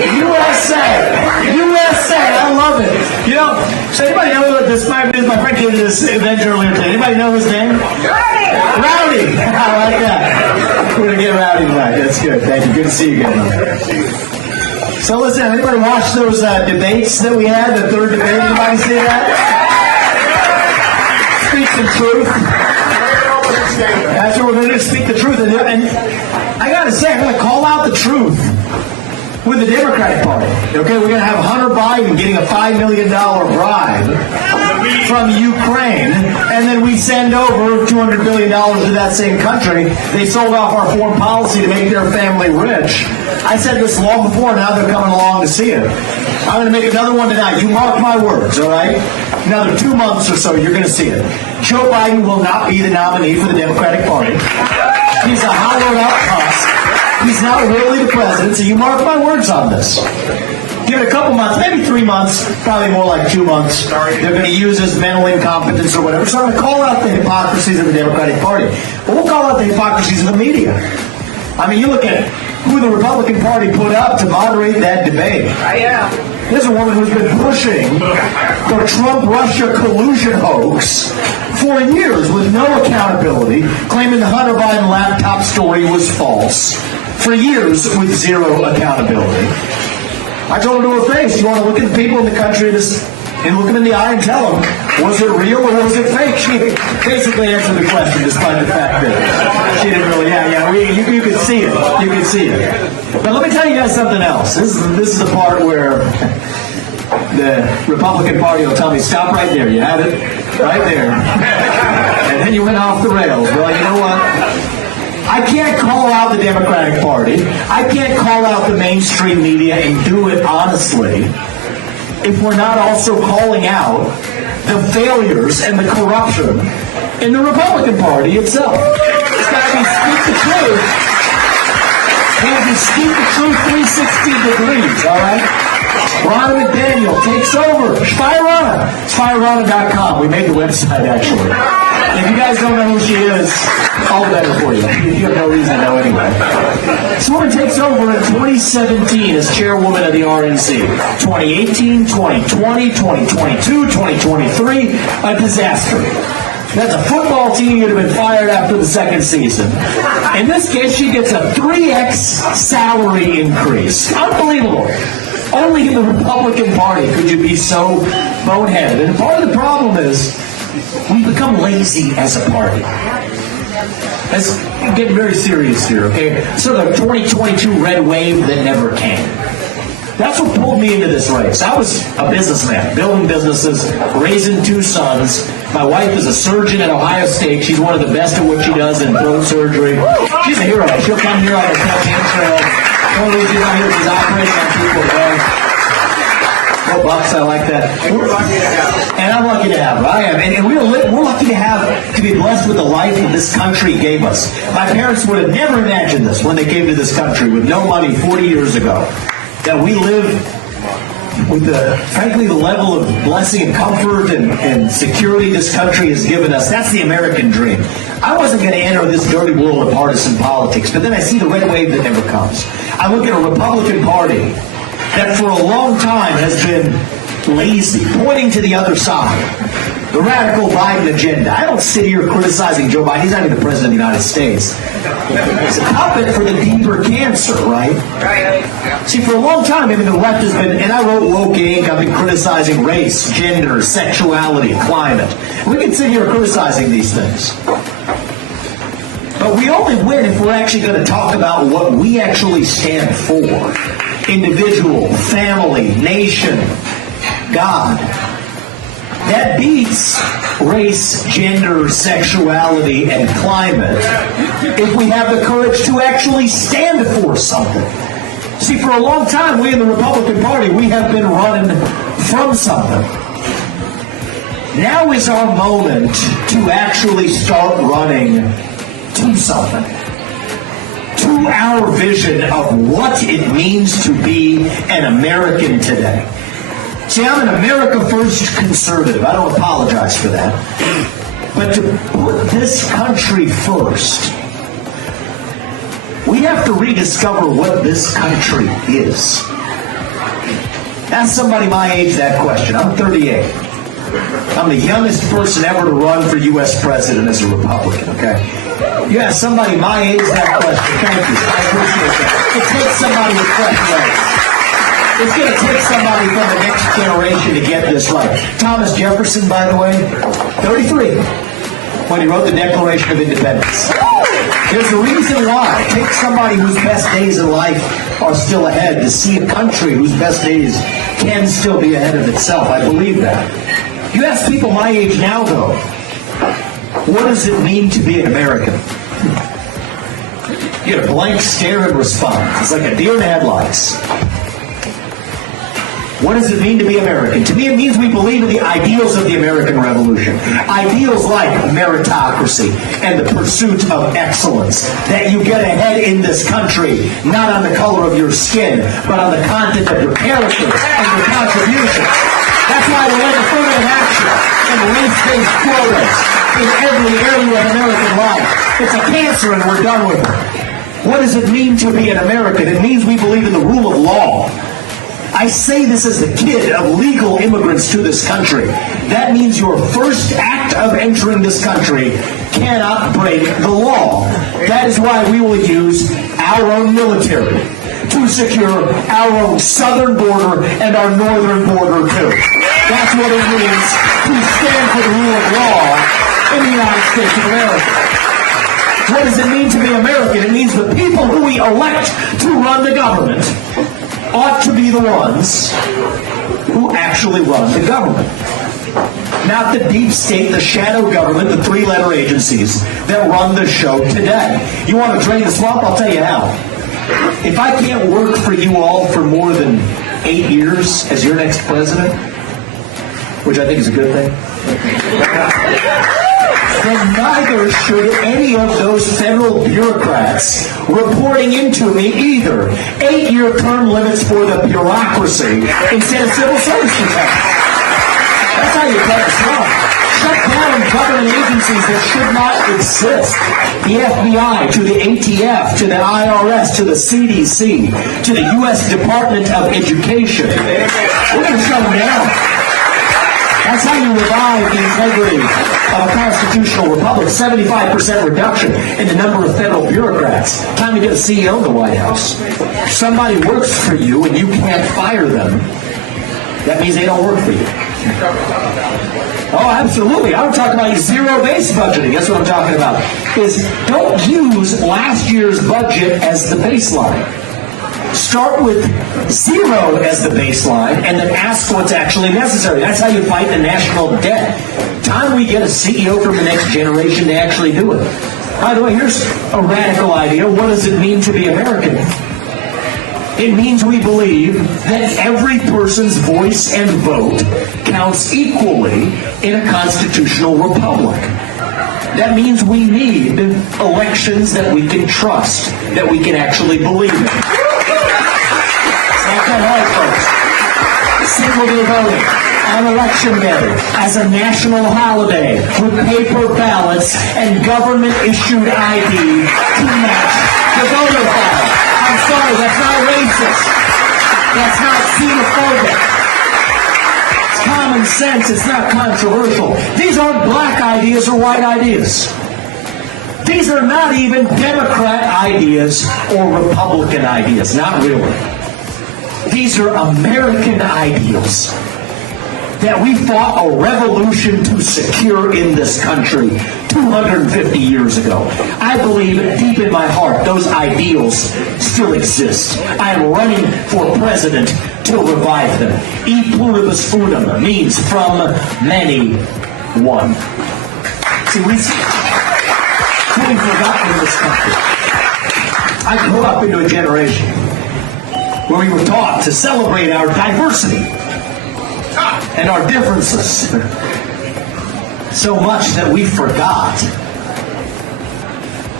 USA, I love it. You know, so anybody know what this, my friend came to this event earlier today. Anybody know his name? Rowdy. I like that. We're going to get Rowdy tonight. That's good. Thank you. Good to see you again. So listen, anybody watch those debates that we had, the third debate? Anybody see that? Speak the truth. That's what we're going to do, speak the truth. And I got to say, I'm going to call out the truth with the Democratic Party. Okay, we're going to have Hunter Biden getting a $5 million bribe from Ukraine, and then we send over $200 billion to that same country. They sold off our foreign policy to make their family rich. I said this long before, now they're coming along to see it. I'm going to make another one tonight. You mark my words, all right? Another 2 months or so, you're going to see it. Joe Biden will not be the nominee for the Democratic Party. He's a hollowed-out cuss. He's not really the president, so you mark my words on this. Give it a couple months, maybe 3 months, probably more like 2 months. They're going to use his mental incompetence or whatever. So I'm going to call out the hypocrisies of the Democratic Party. But we'll call out the hypocrisies of the media. I mean, you look at who the Republican Party put up to moderate that debate. There's a woman who's been pushing the Trump-Russia collusion hoax for years with no accountability, claiming the Hunter Biden laptop story was false, for years with zero accountability. I told her to her face, you want to look at the people in the country and look them in the eye and tell them, was it real or was it fake? She basically answered the question despite the fact that she didn't really, you could see it. You could see it. But let me tell you guys something else. This is the part where the Republican Party will tell me, stop right there. You had it right there. And then you went off the rails. Well, you know what? I can't call out the Democratic Party. I can't call out the mainstream media and do it honestly if we're not also calling out the failures and the corruption in the Republican Party itself. It's got to be speak the truth. Can't be speak the truth 360 degrees, all right? Ronna McDaniel takes over. Spirana. It's Spirana.com. We made the website, actually. If you guys don't know who she is, all the better for you. You have no reason to know anyway. This woman takes over in 2017 as chairwoman of the RNC. 2018, 2020, 2022, 2023, a disaster. That's a football team that had been fired after the second season. In this case, she gets a 3x salary increase. Unbelievable. Only in the Republican Party could you be so boneheaded. And part of the problem is we've become lazy as a party. Let's get very serious here, okay? So the 2022 red wave that never came. That's what pulled me into this race. I was a businessman, building businesses, raising 2 sons. My wife is a surgeon at Ohio State. She's one of the best at what she does in throat surgery. She's a hero. She'll come here on the campaign trail. One of those she's out here, she's operating on people today. Oh, Bucks, I like that. And I'm lucky to have her. I am. And we're lucky to be blessed with the life that this country gave us. My parents would have never imagined this when they came to this country with no money 40 years ago. That we live with frankly, the level of blessing and comfort and security this country has given us. That's the American dream. I wasn't going to enter this dirty world of partisan politics, but then I see the red wave that never comes. I look at a Republican Party that for a long time has been lazy, pointing to the other side. The radical Biden agenda. I don't sit here criticizing Joe Biden. He's not even the president of the United States. He's a puppet for the deeper cancer, right? See, for a long time, the left has been, and I wrote Woke Inc., I've been criticizing race, gender, sexuality, climate. We can sit here criticizing these things. But we only win if we're actually going to talk about what we actually stand for. Individual, family, nation, God. That beats race, gender, sexuality, and climate if we have the courage to actually stand for something. See, for a long time, we in the Republican Party, we have been running from something. Now is our moment to actually start running to something. To our vision of what it means to be an American today. See, I'm an America First conservative. I don't apologize for that. But to put this country first, we have to rediscover what this country is. Ask somebody my age that question. I'm 38. I'm the youngest person ever to run for U.S. president as a Republican, okay? You ask somebody my age that question. Thank you. I appreciate that. It takes somebody with fresh legs. It's going to take somebody from the next generation to get this right. Thomas Jefferson, by the way, 33, when he wrote the Declaration of Independence. There's a reason why. It takes somebody whose best days in life are still ahead to see a country whose best days can still be ahead of itself. I believe that. You ask people my age now, though, what does it mean to be an American? You get a blank stare and respond. It's like a deer in headlights. What does it mean to be American? To me, it means we believe in the ideals of the American Revolution. Ideals like meritocracy and the pursuit of excellence. That you get ahead in this country, not on the color of your skin, but on the content of your character and your contributions. That's why we're in affirmative action and race-based quotas in every area of American life. It's a cancer and we're done with it. What does it mean to be an American? It means we believe in the rule of law. I say this as the kid of legal immigrants to this country. That means your first act of entering this country cannot break the law. That is why we will use our own military to secure our own southern border and our northern border too. That's what it means to stand for the rule of law in the United States of America. What does it mean to be American? It means the people who we elect to run the government ought to be the ones who actually run the government. Not the deep state, the shadow government, the three-letter agencies that run the show today. You want to drain the swamp? I'll tell you how. If I can't work for you all for more than 8 years as your next president, which I think is a good thing, then neither should any of those federal bureaucrats reporting into me either. 8-year term limits for the bureaucracy instead of civil service protection. That's how you cut the swamp. Shut down government agencies that should not exist. The FBI, to the ATF, to the IRS, to the CDC, to the U.S. Department of Education. We're going to shut them down. That's how you revive the integrity of a constitutional republic. 75% reduction in the number of federal bureaucrats. Time to get a CEO in the White House. If somebody works for you and you can't fire them, that means they don't work for you. Oh, absolutely. I'm talking about zero-based budgeting. That's what I'm talking about. Is don't use last year's budget as the baseline. Start with zero as the baseline and then ask what's actually necessary. That's how you fight the national debt. Time we get a CEO from the next generation to actually do it. By the way, here's a radical idea. What does it mean to be American? It means we believe that every person's voice and vote counts equally in a constitutional republic. That means we need elections that we can trust, that we can actually believe in. Not that hard, folks. Single-day voting on election day as a national holiday with paper ballots and government-issued ID to match the voter file. I'm sorry, that's not racist. That's not xenophobic. It's common sense. It's not controversial. These aren't black ideas or white ideas. These are not even Democrat ideas or Republican ideas. Not really. These are American ideals that we fought a revolution to secure in this country 250 years ago. I believe deep in my heart those ideals still exist. I am running for president to revive them. E pluribus unum means from many one. See, we've forgotten in this country. I grew up into a generation where we were taught to celebrate our diversity and our differences so much that we forgot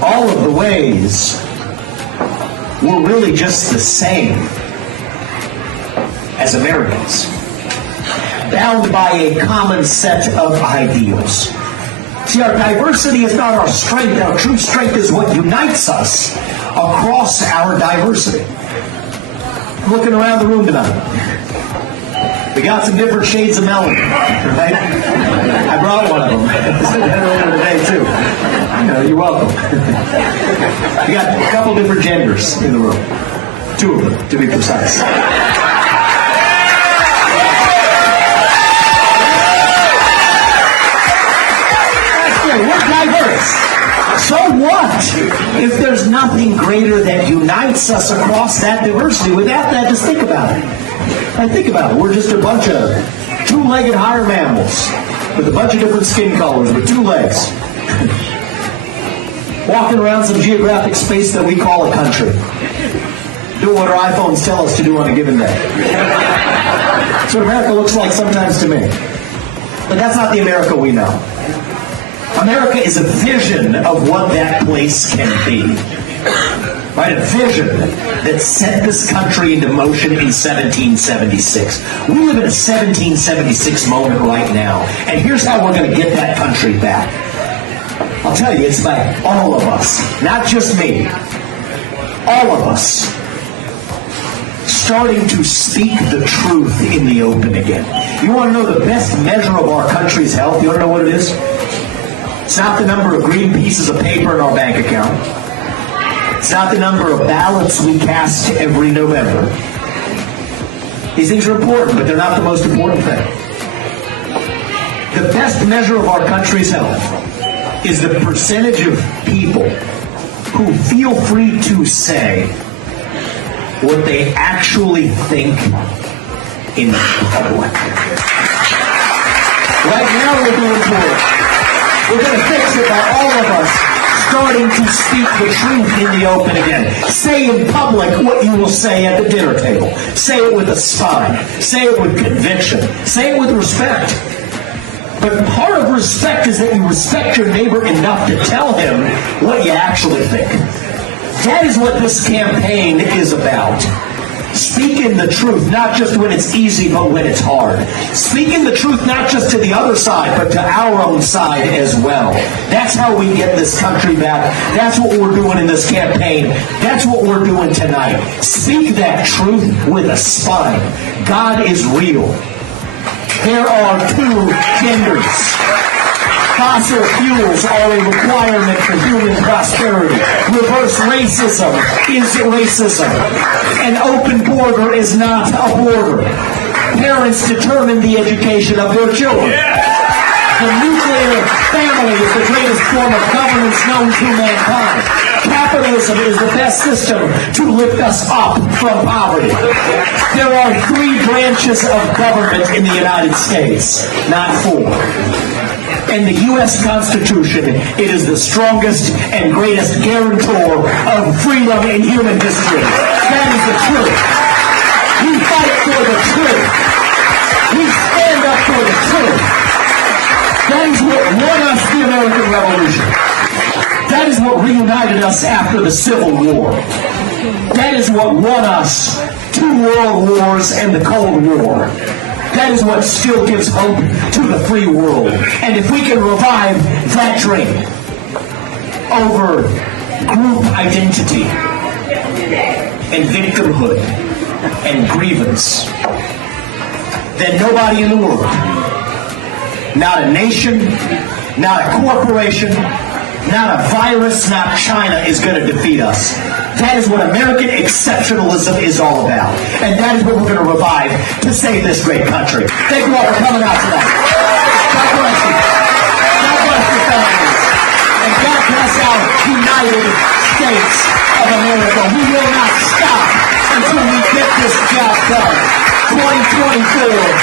all of the ways we're really just the same as Americans, bound by a common set of ideals. See, our diversity is not our strength. Our true strength is what unites us across our diversity. looking around the room tonight. We got some different shades of melon, right? I brought one of them. Earlier today, too. You're welcome. We got a couple different genders in the room. 2 of them, to be precise. We're diverse. So what if there's nothing greater that unites us across that diversity? Without that, just think about it. Think about it. We're just a bunch of 2-legged higher mammals with a bunch of different skin colors with 2 legs. Walking around some geographic space that we call a country. Doing what our iPhones tell us to do on a given day. That's what America looks like sometimes to me. But that's not the America we know. America is a vision of what that place can be. Right? A vision that set this country into motion in 1776. We live in a 1776 moment right now. And here's how we're going to get that country back. I'll tell you, it's by all of us. Not just me. All of us. Starting to speak the truth in the open again. You want to know the best measure of our country's health? You want to know what it is? It's not the number of green pieces of paper in our bank account. It's not the number of ballots we cast every November. These things are important, but they're not the most important thing. The best measure of our country's health is the percentage of people who feel free to say what they actually think in public. Right now we're doing good. We're going to fix it by all of us starting to speak the truth in the open again. Say in public what you will say at the dinner table. Say it with a spine. Say it with conviction. Say it with respect. But part of respect is that you respect your neighbor enough to tell him what you actually think. That is what this campaign is about. Speaking the truth, not just when it's easy, but when it's hard. Speaking the truth, not just to the other side, but to our own side as well. That's how we get this country back. That's what we're doing in this campaign. That's what we're doing tonight. Speak that truth with a spine. God is real. There are 2 genders. Fossil fuels are a requirement for human prosperity. Reverse racism is racism. An open border is not a border. Parents determine the education of their children. The nuclear family is the greatest form of governance known to mankind. Capitalism is the best system to lift us up from poverty. There are 3 branches of government in the United States, not 4. And the U.S. Constitution, it is the strongest and greatest guarantor of freedom in human history. That is the truth. We fight for the truth. We stand up for the truth. That is what won us the American Revolution. That is what reunited us after the Civil War. That is what won us 2 world wars and the Cold War. That is what still gives hope to the free world. And if we can revive that dream over group identity and victimhood and grievance, then nobody in the world, not a nation, not a corporation, not a virus, not China, is going to defeat us. That is what American exceptionalism is all about. And that is what we're going to revive to save this great country. Thank you all for coming out tonight. God bless you. God bless your families. And God bless our United States of America. We will not stop until we get this job done. 2024.